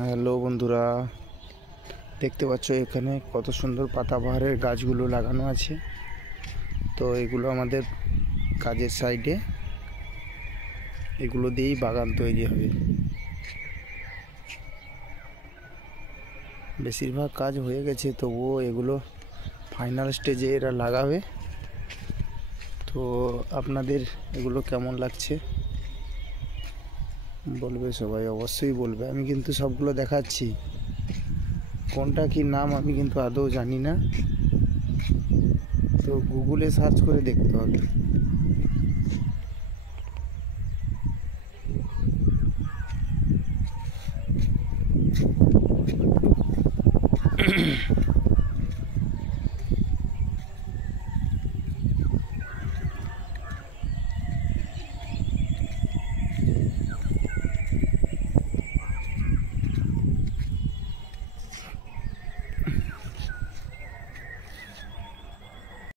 Hello বন্ধুরা, দেখতে পাচ্ছ এখানে কত সুন্দর পাতাবাহারের গাছগুলো লাগানো আছে। তো এগুলো আমাদের কাজের সাইডে, এগুলো দিয়েই বাগান তৈরি হবে। বেশিরভাগ কাজ হয়ে গেছে, তবুও এগুলো ফাইনাল স্টেজে এরা লাগাবে। তো আপনাদের এগুলো কেমন লাগছে বলবে, সবাই অবশ্যই বলবে। আমি কিন্তু সবগুলো দেখাচ্ছি, কোনটা কি নাম আমি কিন্তু আদৌ জানি না, তো গুগলে সার্চ করে দেখতে হবে।